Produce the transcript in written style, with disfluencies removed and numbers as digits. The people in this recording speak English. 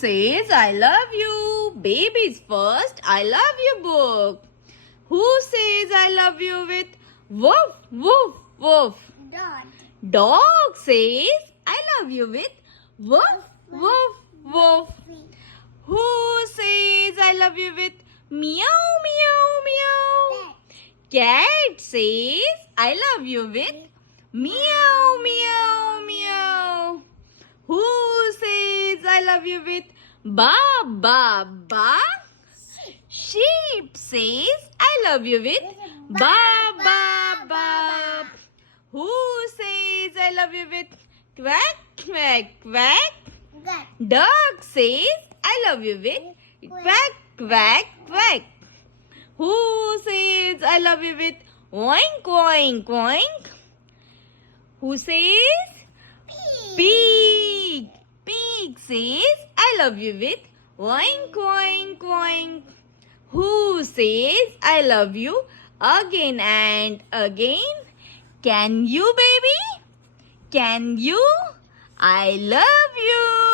says I love you? Baby's first I love you book. Who says I love you with woof, woof, woof? Dog. Dog says I love you with woof, woof, woof. Who says I love you with meow, meow, meow? Cat says I love you with meow, meow, meow. Who says I love you with ba, ba, ba? Sheep says I love you with ba, ba, ba. Who says I love you with quack, quack, quack? Duck says I love you with quack, quack, quack. Who says I love you with oink, oink, oink? Who says pig? Pig says I love you with oink, oink, oink. Who says I love you again and again? Can you, baby? Can you? I love you.